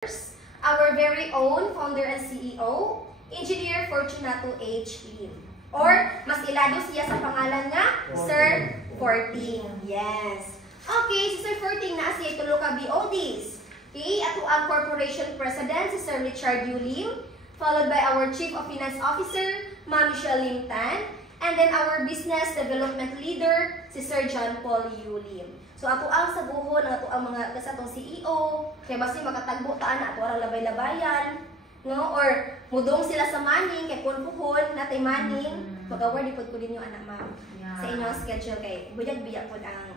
our very own founder and CEO, Engineer Fortunato H. Lim. Or, mas ilado siya sa pangalan nga, Sir Forting. Yes. Okay, si Sir Forting na siya itulo ka BODs. Okay, ato ang Corporation President, si Sir Richard Yu Lim, followed by our Chief of Finance Officer, Ma'am Michelle Lim Tan, and then our Business Development Leader, si Sir John Paul Yu Lim. So ato ang sabuhon, ato ang mga kasatong CEO, kaya basta makatagbo taan ato ang labay-labayan, no? Or mudong sila sa maning, kay kunpuhon, natay maning, mag-award ipod ko din yung anak ma'am. Sa inyong schedule kay buyag-biyak po ang,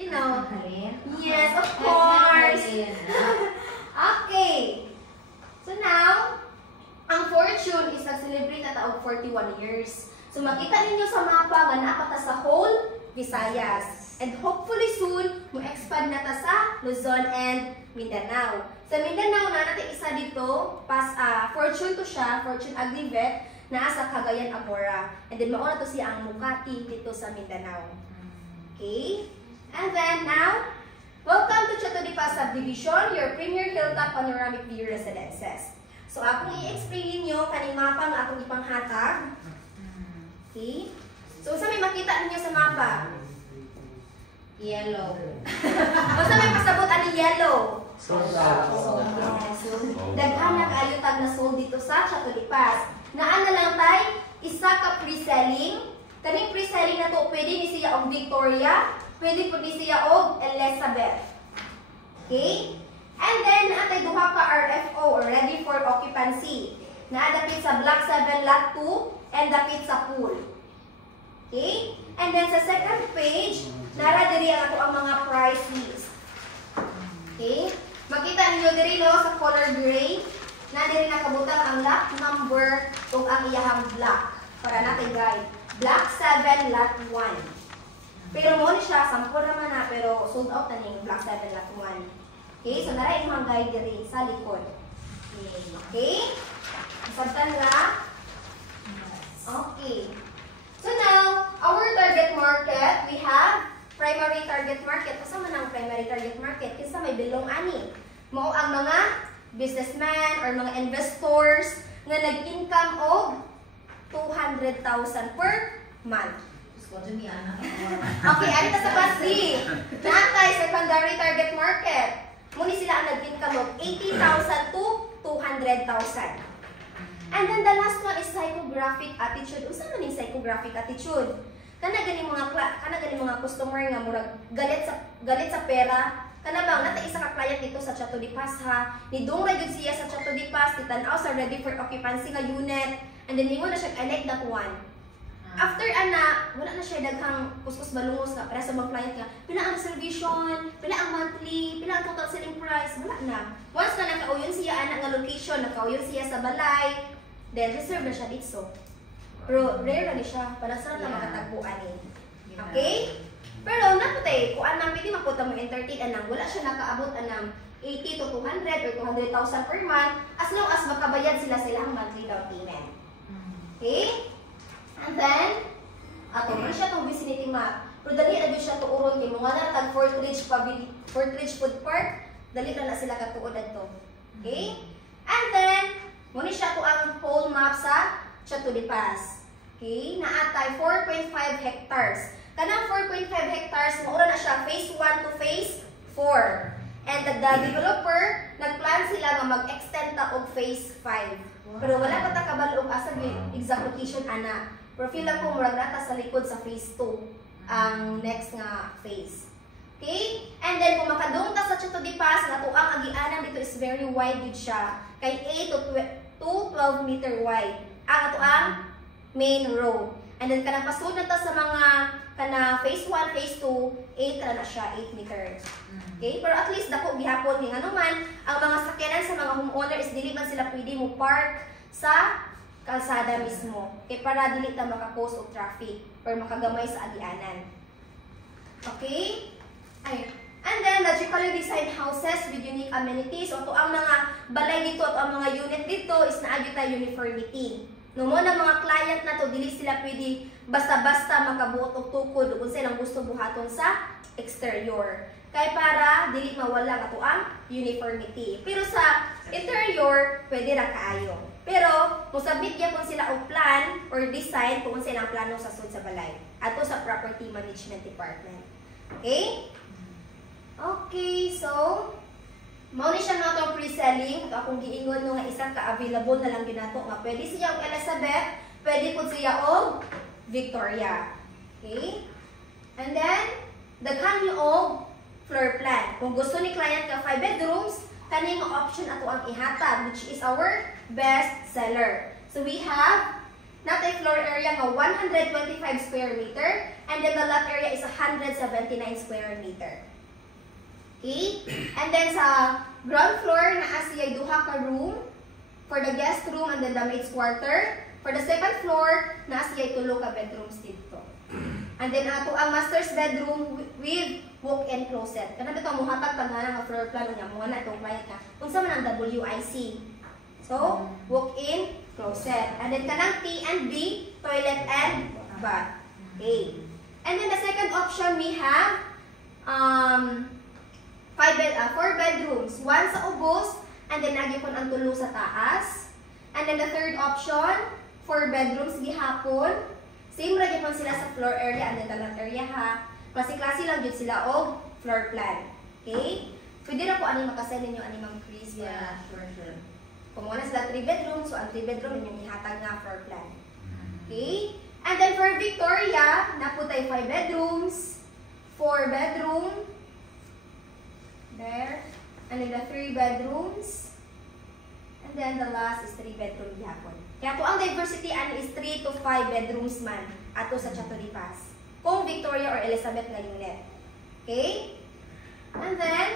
you know. Yes, of course. Okay. So now, ang Fortune is nag-celebrate na taong 41 years. So makita ninyo sa mapa nga napata sa whole Visayas. And hopefully soon, mo-expand na ta sa Luzon and Mindanao. Sa Mindanao, na natin isa dito, Fortune to siya, Fortune Agrivet, na sa Cagayan, Abora. And then mauna to siya ang Mukati dito sa Mindanao. Okay? And then now, welcome to Chato Di Paz Subdivision, your premier hilltop panoramic view residences. So akong i-explain ninyo kaning mapa nga akong ipanghatag. Okay? So sa may makita ninyo sa mapa? Yellow. Basta may pasabot ani yellow. Sold. Daghan na kaayutag na sold dito sa Chato Di Paz. Naa na lang tay, isa ka pre-selling. Kaning pre-selling na to, pwede ni siya og Victoria, pwede po ni siya og Elizabeth. Okay? And then, atay duha ka RFO, or ready for occupancy. Naadapit sa Block 7, Lot 2, and dapit sa pool. Okay? And then sa second page, nara diri ang ato ang mga price list. Okay? Makita niyo diri no sa color gray, na diri nakabutang ang lot number ug ang iyahang block para natin guide. Block 7 lot 1. Pero mo ni siya sampol naman na pero sold out na ning block 7 lot 1. Okay? So nara imong guide diri sa likod. Okay? Sabtan nga. Okay. So now, our target market, we have primary target market. Kasama ng primary target market? Kasi may bilong ani. Mao ang mga businessmen or mga investors na nag-income of 200,000 per month. Okay, ano sa basi? Naantay, secondary target market. Muni sila ang nag-income of 80,000 to 200,000. And then the last one is psychographic attitude. Unsa man ning psychographic attitude? Kana gani mga customer nga murag galit sa pera. Kana bang nata isa ka client dito sa Chato Di Paz ha. Nidong ra gyud siya sa Chato Di Paz, titan-aw sa ready for occupancy nga unit. And then ingon na siya I like that one. After ana, wala na siya daghang kuskus balungos nga para sa mga client nga. Pila ang reservation, pila ang monthly, pila ang total selling price, wala na. Once na nakauyon siya ana nga location, nakauyon siya sa balay, then reserve na siya dito. Pero rare na siya, para saan na makatagpuan eh. Okay? Pero naputay, kung anang pwede mapunta mo entertain anang, wala siya nakaabot anang 80 to 200 or 200,000 per month as long as makabayad sila silang monthly down payment. Okay? And then, ato man siya itong vicinity map. Pero dali na siya tuuron kay mga natag Fort Ridge Food Park, dali na sila katuod to. Okay? And then, muna siya to ang whole map sa Chato Di Paz. Okay? Naatay 4.5 hectares. Kanang 4.5 hectares, maura na siya phase 1 to phase 4. And the developer, nagplan sila nga mag-extend ta og phase 5. Pero wala pa ta kabalo og asa yung exact location ana. Pero feel ako murag nata sa likod sa phase 2 ang next nga phase. Okay? And then kung makadung ta sa Chato Di Paz, nga tuang agianan dito is very wide gid siya. Kay 8 to 12 meter wide. Ang ato ang main road. And then kanang pasud na ta sa mga kana phase 1, phase 2, 8 na siya, 8 meters. Okay? Pero at least dako gihapon ni anuman ang mga sakyanan sa mga homeowner is dili man sila pwede mo park sa kalsada mismo. Okay? Para dili ta maka-cause of traffic or makagamay sa agianan. Okay? Ay. And then, logically designed houses with unique amenities. So, ito ang mga balay dito at ang mga unit dito is naagyo tayo uniformity. No mo na mga client na to, dili sila pwede basta-basta makabuot og tukod kung silang gusto buhaton sa exterior. Kay para dili mawala ato ang uniformity. Pero sa interior, pwede ra kaayo. Pero musabit gyapon sila og plan or design kung unsa ilang plano sa sud sa balay ato sa property management department. Okay? Okay, so mao ni siya natong pre-selling. Ito akong giingon no nga isa ka available na lang ginato nga pwede siya og Elizabeth, pwede pud siya og Victoria. Okay? And then daghan niyo og floor plan. Kung gusto ni client ka 5 bedrooms, kaning option ato ang ihatag, which is our best seller. So we have natay floor area nga 125 square meter and then the lot area is 179 square meter. Okay? And then sa ground floor naa siya duha ka room for the guest room and then the maid's quarter. For the second floor naa siya tulo ka bedrooms dito. And then ato ang master's bedroom with walk-in closet. Kana bitaw mo hatag tagana nga floor plan nya mo na itong client ka. Unsa man ang WIC? So, walk-in closet. And then kanang T and B, toilet and bath. Okay. And then the second option we have 4 bedrooms, 1 sa ubos and then nagyapon ang tulo sa taas. And then the third option, 4 bedrooms gihapon. Same ra gyapon sila sa floor area and then the lot area ha. Klase-klase lang jud sila og floor plan. Okay? Pwede ra po ani makasend ninyo ani Ma'am Chris. Yeah, sure. Kung wala sila 3 bedrooms, so ang 3 bedroom inyong ihatag nga floor plan. Okay? And then for Victoria, naputay 5 bedrooms, 4 bedroom, there, and then the 3 bedrooms, and then the last is 3 bedroom gihapon. Kaya po ang diversity ani is 3 to 5 bedrooms man ato sa Chatoripas. Kung Victoria or Elizabeth na unit. Okay? And then,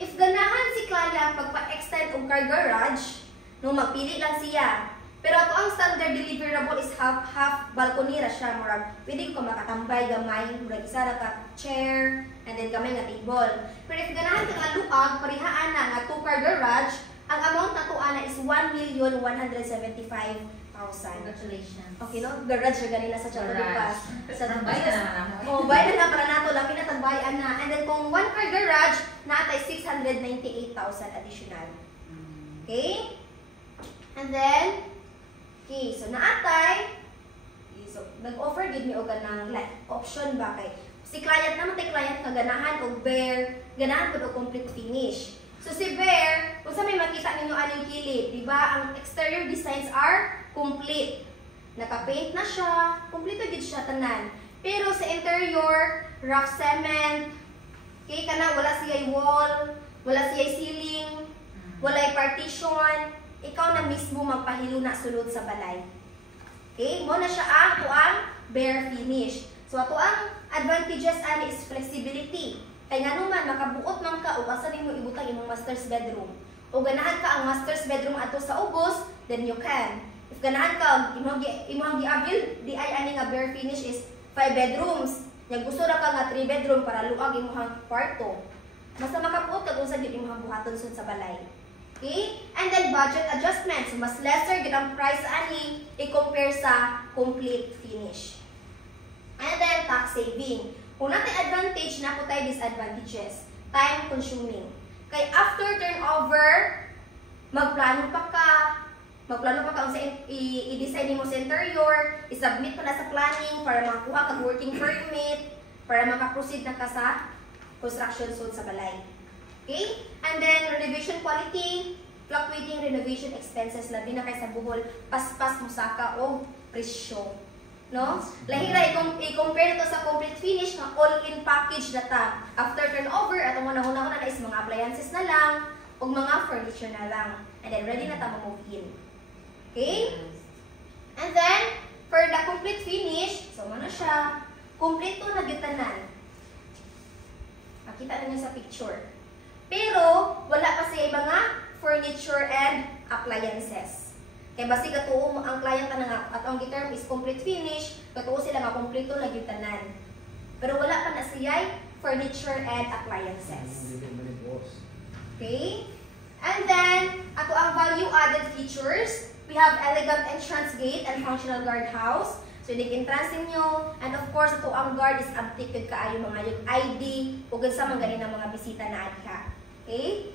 if ganahan si client pagpa-extend og car garage, no magpili lang siya. Pero ato ang standard deliverable is half balcony ra siya, murag pwede ko makatambay gamay, murag isa ra ka chair and then gamay nga table. Pero if ganahan ka nga luag, parihaan na nga 2 car garage, ang amount nato ana is 1,175,000. Congratulations. Okay, no? Garage na ganila sa Chatoripas. Sa tambayan na naman ako. Oh, bayan na para nato lang pinatagbayan na. And then kung 1 car garage, natay 698,000 additional. Okay? And then okay, so naatay so nag-offer gid mi og ganang like option ba kay si client naman tay client nga ganahan og bare, ganahan pud og complete finish. So si bare, kung sa may makita ninyo aning kilid, di ba? Ang exterior designs are complete. Naka-paint na siya, kompleto gid siya tanan. Pero sa interior, rough cement, okay, kana wala siya'y wall, wala siya'y ceiling, wala'y partition, ikaw na mismo magpahilo na sulod sa balay. Okay, mo na siya ang bare finish. So ato ang advantages ani is flexibility. Kay nga naman makabuot man ka o asa nimo ibutang imong master's bedroom. O ganahan ka ang master's bedroom ato sa ubos, then you can. If ganahan ka imong gi-avail di ay ani nga bare finish is 5 bedrooms. Nya gusto ra ka nga 3 bedroom para luag imong kwarto. Basta makabuot ka kung sa gid imong buhaton sud sa balay. Okay? And then budget adjustment. So mas lesser gid ang price ani i-compare sa complete finish. And then tax saving. Kung natin advantage, na po tayo disadvantages. Time consuming. Kay after turnover, magplano pa ka kung i-design mo sa interior, i-submit pa na sa planning para makakuha kag working permit, para makaproceed na ka sa construction zone sa balay. Okay? And then renovation quality, fluctuating renovation expenses, labi na kay sa buhol, paspas mo saka o presyo. No? Lahira i-compare to sa complete finish nga all-in package na ta. After turnover, atong una-una na is mga appliances na lang o mga furniture na lang. And then ready na ta ma-move in. Okay? And then, for the complete finish, so ano siya? Kompleto na gitanan. Makita na niyo sa picture. Pero, wala pa siya mga furniture and appliances. Kaya basi katuo ang client na nga at ang term is complete finish, katuo sila nga kompleto na gitanan. Pero wala pa na siya furniture and appliances. Okay? And then, ato ang value-added features, we have elegant entrance gate and functional guardhouse. So, entrance ninyo. And of course, ito ang guard is updated kaayo mga yung ID o sa mga ganin ng mga bisita na adka. Okay?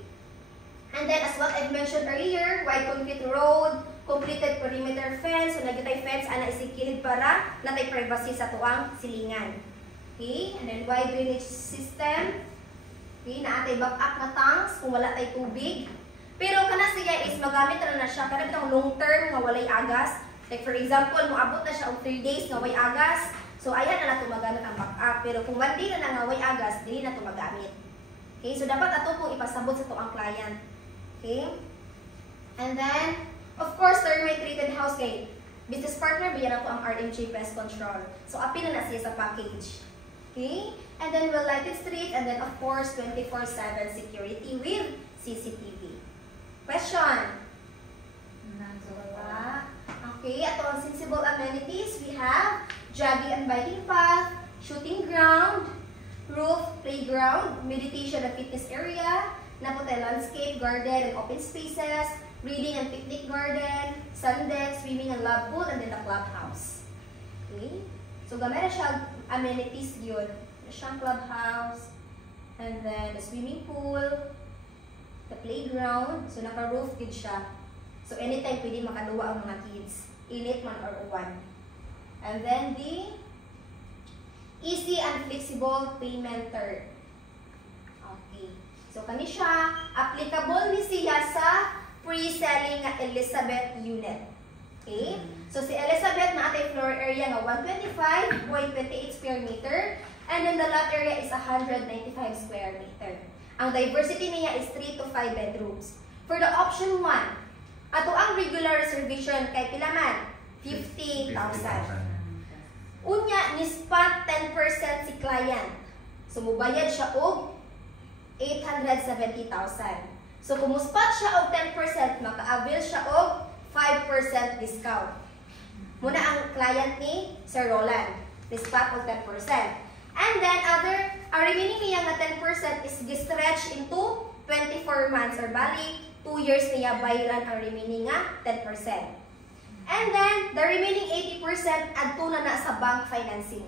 And then, as what I've mentioned earlier, wide concrete road, completed perimeter fence. So, nagitay fence, ana isikilid para natay privacy sa tuang silingan. Okay? And then, wide drainage system. Okay? Naatay backup na tanks kung wala tay tubig. Pero kana siya is magamit na siya. Kana bitang long term nga walay agas. Like for example, moabot na siya og 3 days nga way agas. So ayan na nato magamit ang backup. Pero kung 1 day na nga way agas, dili na to magamit. Okay? So dapat ato pong ipasabot sa to ang client. Okay? And then, of course, termite treated house kay business partner biyan nato ang RMJ pest control. So apil na siya sa package. Okay? And then well lighted streets and then of course 24/7 security with CCTV. Question? Wala. Okay, ato ang sensible amenities. We have jogging and biking path, shooting ground, roof, playground, meditation and fitness area, napote landscape, garden and open spaces, reading and picnic garden, sun deck, swimming and love pool, and then the clubhouse. Okay? So, gamay na siya amenities yun. Na siyang clubhouse, and then the swimming pool, the playground. So, naka-roof din siya. So, anytime pwede makaduwa ang mga kids. Init man or uwan. And then the easy and flexible payment term. Okay. So, kani siya, applicable ni siya sa pre-selling nga Elizabeth unit. Okay? So, si Elizabeth na atay floor area nga 125.28 square meter. And then the lot area is 195 square meter. Ang diversity niya is 3 to 5 bedrooms. For the option 1, ato ang regular reservation kay pila man 50,000. Unya ni spot 10% si client. So mubayad siya og 870,000. So kung spot siya og 10%, maka-avail siya og 5% discount. Muna ang client ni Sir Roland, ni spot og 10%. And then ang remaining niya nga 10% is stretch into 24 months or bali 2 years niya bayaran ang remaining nga 10%. And then, the remaining 80% adto na sa bank financing.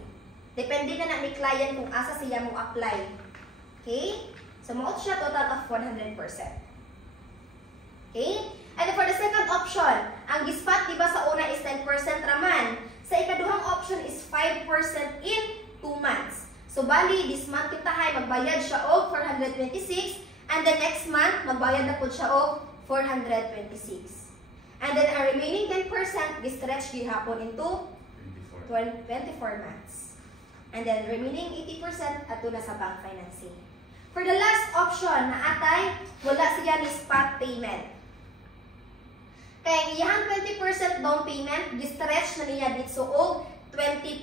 Depende na ni client kung asa siya mo apply. Okay? So, maot siya total of 100%. Okay? And then for the second option, ang gispat diba sa una is 10% raman. Sa ikaduhang option is 5% in 2 months. So, bali, this month kita hay magbayad siya og 426. And the next month, magbayad na po siya og 426. And then, ang remaining 10%, gi-stretch gihapon into 24 months. And then, remaining 80%, ato na sa bank financing. For the last option, na atay, wala siya ni spot payment. Kaya, iyang 20% down payment, gi-stretch na niya dito og 20%.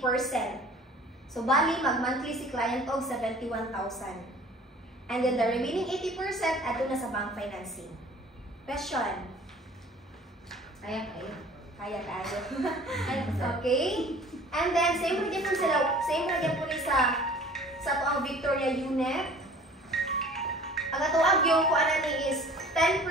So, bali, mag-monthly si client og 71,000. And then the remaining 80% ato na sa bank financing. Question? Kaya kayo. Kaya kayo. Okay? And then same rin po sila, same rin po ni sa ang Victoria unit. Ang atuag yung kuan ni is 10%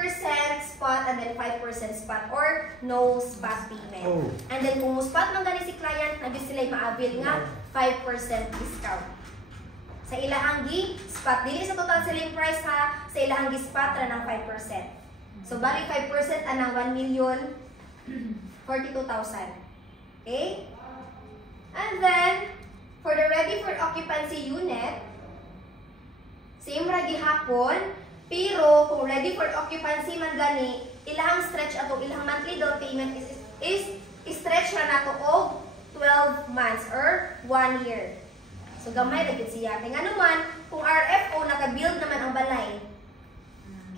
spot and then 5% spot or no spot payment. Oh. And then kung spot man gani si client, nagdi sila maabil nga 5% discount. Sa ilahang gi-spot, dili sa total selling price ha, sa ilahang gi-spot ra ng 5%. So, bali 5% anang 1,042,000. Okay? And then, for the ready for occupancy unit, same ra gihapon, pero kung ready for occupancy man gani, ilahang stretch ato, ilahang monthly down payment is stretch ra nato og 12 months or 1 year. So, gamay lagit siya. Kaya nga naman, kung RFO, naka-build naman ang balay.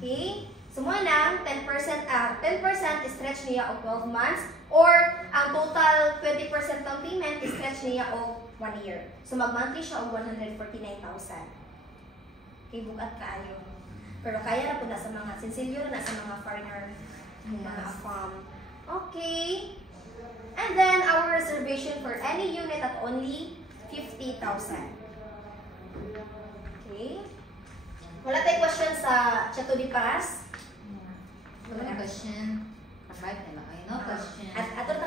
Okay? So, muna nang 10% stretch niya o 12 months or ang total 20% down payment stretch niya o 1 year. So, mag-monthly siya o 149,000. Okay, bukat kaayo. Pero kaya na po na sa mga, sinsilyo na sa mga foreigner, mga farm. Okay. And then, our reservation for any unit at only 50,000. Okay. Wala tayong question sa Chateau de Paras? Wala question. Right na lang. No question. At ato